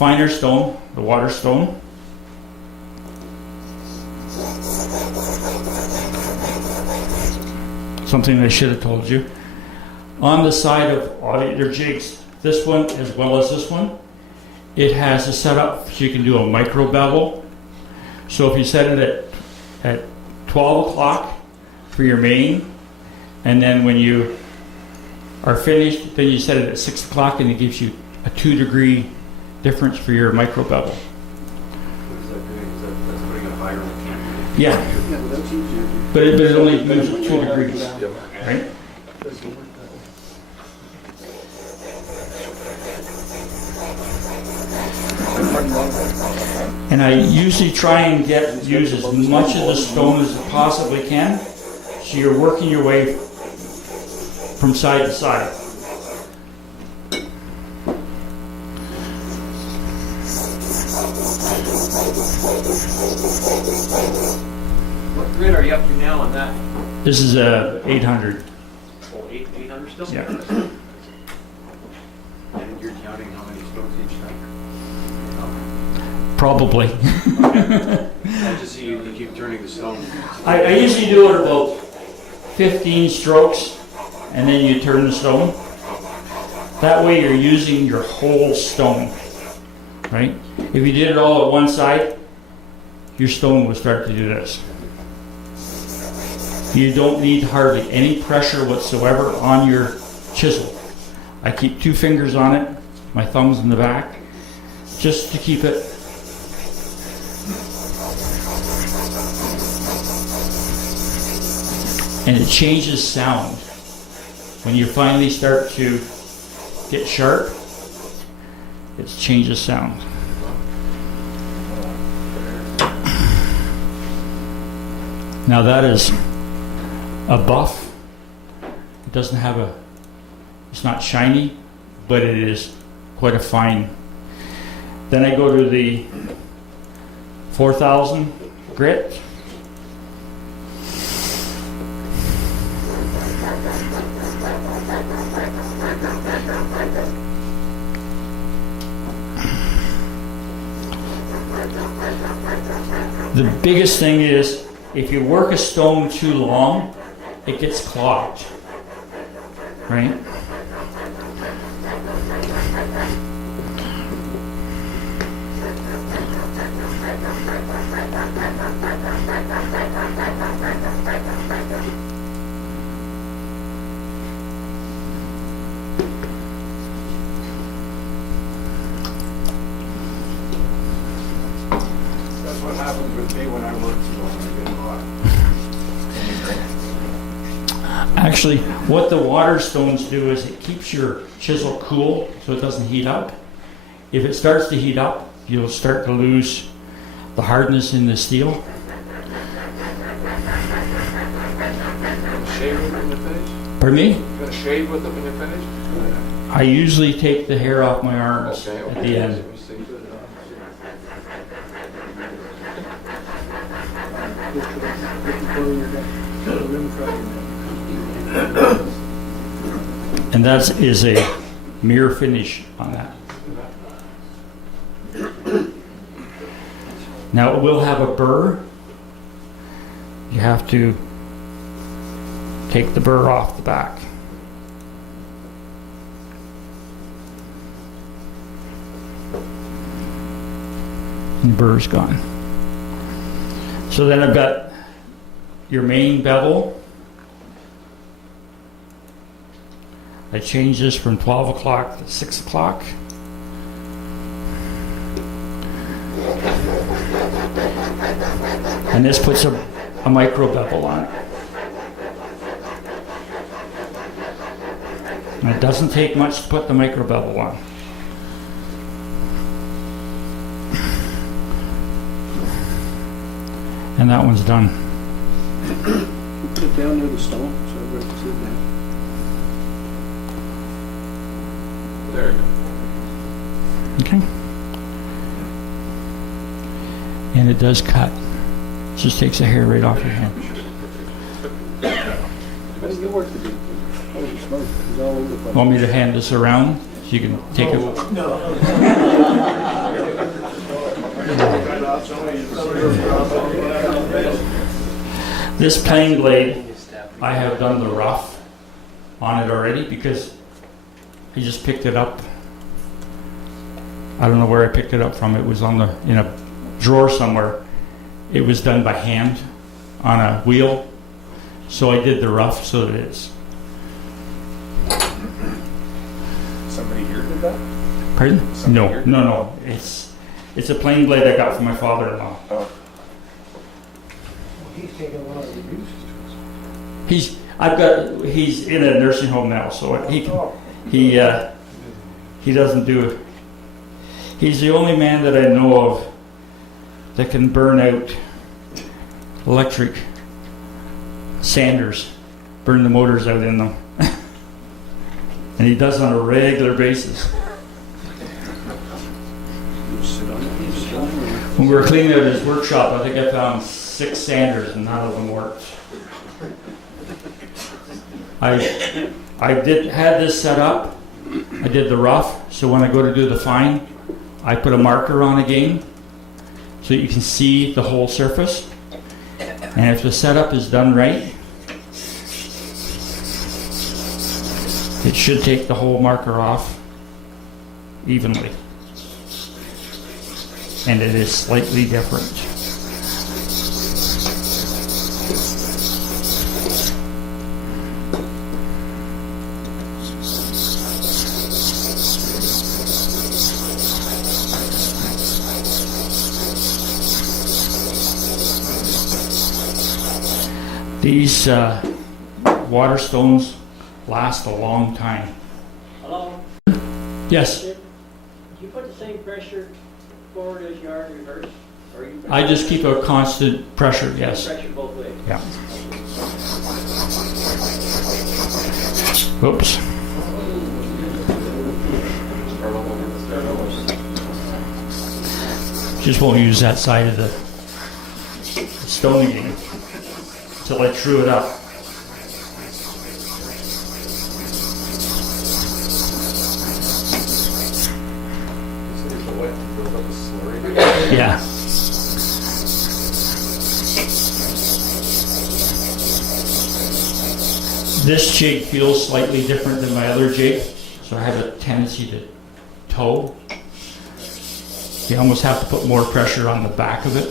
finer stone, the water stone. Something I should have told you. On the side of all your jigs, this one as well as this one, it has a setup so you can do a micro bevel. So if you set it at 12 o'clock for your main, and then when you are finished, then you set it at 6 o'clock and it gives you a 2-degree difference for your micro bevel. What is that doing? That's putting a fire on the camp? Yeah. But it only moves at 2 degrees, right? And I usually try and use as much of the stone as I possibly can, so you're working your way from side to side. What grid are you up to now on that? This is a 800. Oh, 800 still? Yeah. And you're counting how many stones each time? Probably. I just see you keep turning the stone. I usually do it about 15 strokes, and then you turn the stone. That way you're using your whole stone, right? If you did it all at one side, your stone would start to do this. You don't need hardly any pressure whatsoever on your chisel. I keep 2 fingers on it, my thumb's in the back, just to keep it. And it changes sound. When you finally start to get sharp, it changes sound. Now that is a buff. It doesn't have it's not shiny, but it is quite a fine. Then I go to the 4000 grit. The biggest thing is, if you work a stone too long, it gets clogged, right? That's what happens with me when I work stone. I get hot. Actually, what the water stones do is it keeps your chisel cool so it doesn't heat up. If it starts to heat up, you'll start to lose the hardness in the steel. Shave with them when you're finished? Pardon me? You gonna shave with them when you're finished? I usually take the hair off my arms at the end. And that is a mirror finish on that. Now it will have a burr. You have to take the burr off the back. And the burr's gone. So then I've got your main bevel. I change this from 12 o'clock to 6 o'clock. And this puts a micro bevel on it. And it doesn't take much to put the micro bevel on. And that one's done. Put it down near the stone so everybody can see it now. There you go. Okay. And it does cut. Just takes the hair right off your hand. How do you work to do? Holy smoke, it's all over the place. Want me to hand this around so you can take it? No. This plane blade, I have done the rough on it already because I just picked it up. I don't know where I picked it up from. It was in a drawer somewhere. It was done by hand on a wheel. So I did the rough so that it's. Somebody here did that? Pardon? Somebody No, here? no. It's a plane blade I got from my father-in-law. Oh. He's taking a lot of abuse. He's in a nursing home now, so he doesn't do. He's the only man that I know of that can burn out electric sanders, burn the motors out in them. And he does on a regular basis. When we were cleaning out his workshop, I think I found 6 sanders and none of them worked. I had this set up. I did the rough, so when I go to do the fine, I put a marker on again so you can see the whole surface. And if the setup is done right, it should take the whole marker off evenly. And it is slightly different. These water stones last a long time. Hello? Yes, Do you put the same pressure forward as you are in reverse? Or you I just keep a constant pressure, yes. pressure both ways? Yeah. Oops. Just won't use that side of the stone again until I true it up. Yeah. This jig feels slightly different than my other jig, so I have a tendency to toe. You almost have to put more pressure on the back of it.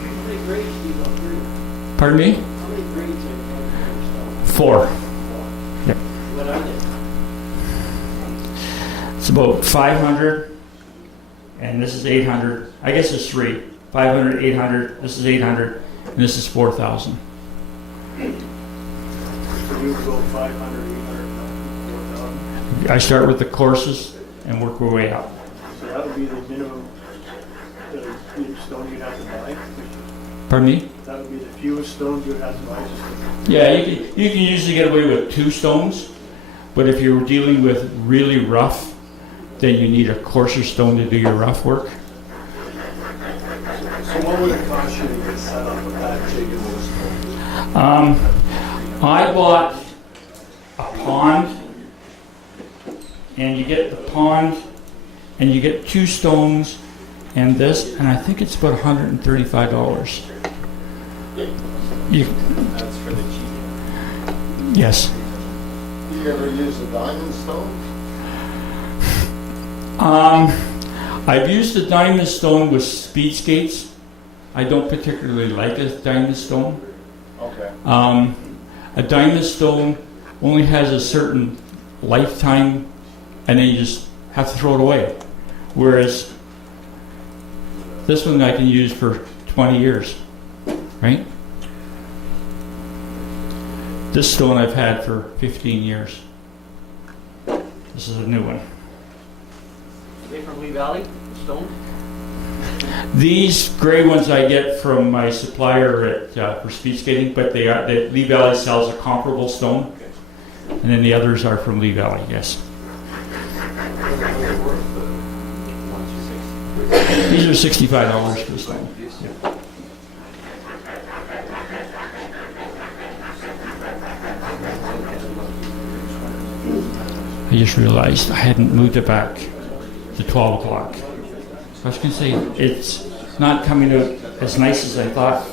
How many grades do you go through? Pardon me? How many grades have you gone through? 4. Yep. What are they? It's about 500, and this is 800. I guess it's 3. 500, 800, this is 800, and this is 4,000. So you go 500, 800, 4,000. I start with the courses and work my way up. So that would be the minimum stone you'd have to buy? Pardon me? That would be the fewest stones you'd have to buy? Yeah, you can usually get away with 2 stones, but if you're dealing with really rough, then you need a coarser stone to do your rough work. So what would it cost you to get set up with that jig and those stones? I bought a pond, and you get the pond, and you get 2 stones and this, and I think it's about $135. That's for the cheap. Yes. You ever use a diamond stone? I've used the diamond stone with speed skates. I don't particularly like a diamond stone. Okay. A diamond stone only has a certain lifetime, and then you just have to throw it away. Whereas this one I can use for 20 years, right? This stone I've had for 15 years. This is a new one. Are they from Lee Valley, the stones? These gray ones I get from my supplier for speed skating, but Lee Valley sells a comparable stone, and then the others are from Lee Valley. Yes. These are $65 for the stone. Yeah. I just realized I hadn't moved it back. to 12 o'clock. I was going to say, it's not coming out as nice as I thought.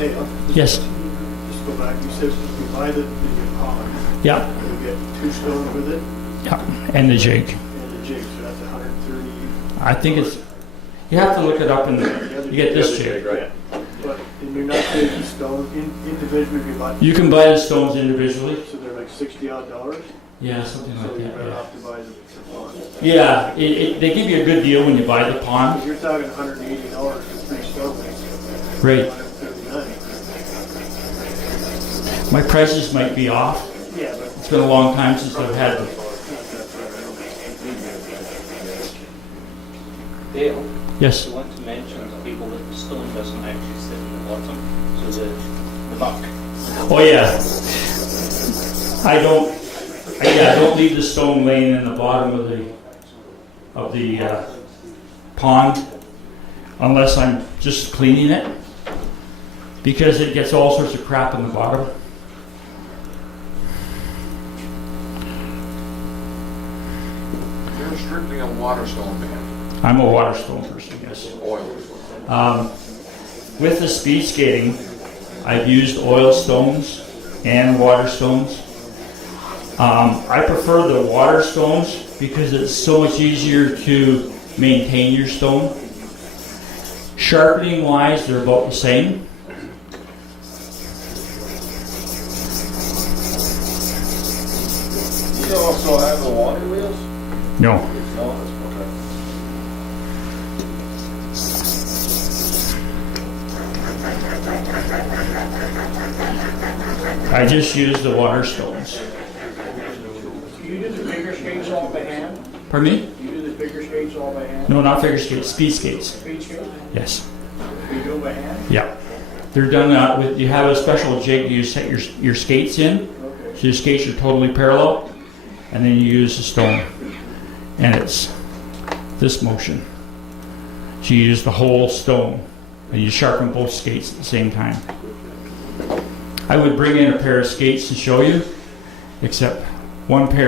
Hey, Yes, just go back, you said you buy the pond, yeah, you get 2 stones with it, yeah, and the jig. and the jig, so that's 130. I think it's, you have to look it up and you get this jig. Right. But, and you're not taking stones individually, you buy. You can buy the stones individually. So they're like $60 odd. Yeah, something So like you that, better yeah. have to buy the pond. Yeah, they give you a good deal when you buy the If pond. you're talking $180 for 3 stones. Right. $139. My prices might be off. Yeah, but. It's been a long time since I've had them. Dale, Yes. you want to mention to people that the stone doesn't actually sit in the bottom, so the muck. Oh yeah. I don't leave the stone laying in the bottom of the pond unless I'm just cleaning it, because it gets all sorts of crap in the bottom. You're strictly a water stone man, I'm a water stone person, yes. oil. With the speed skating, I've used oil stones and water stones. I prefer the water stones because it's so much easier to maintain your stone. Sharpening wise, they're about the same. You also have the water wheels? No. No, that's okay. I just use the water stones. You do the bigger skates all by hand? Pardon me? You do the bigger skates all by hand? No, not figure skates, speed skates. Speed skates? Yes. You do them by hand? Yeah. They're done with, you have a special jig you set your skates in. Okay. So your skates are totally parallel, and then you use the stone. And it's this motion. So you use the whole stone, and you sharpen both skates at the same time. I would bring in a pair of skates to show you, except one pair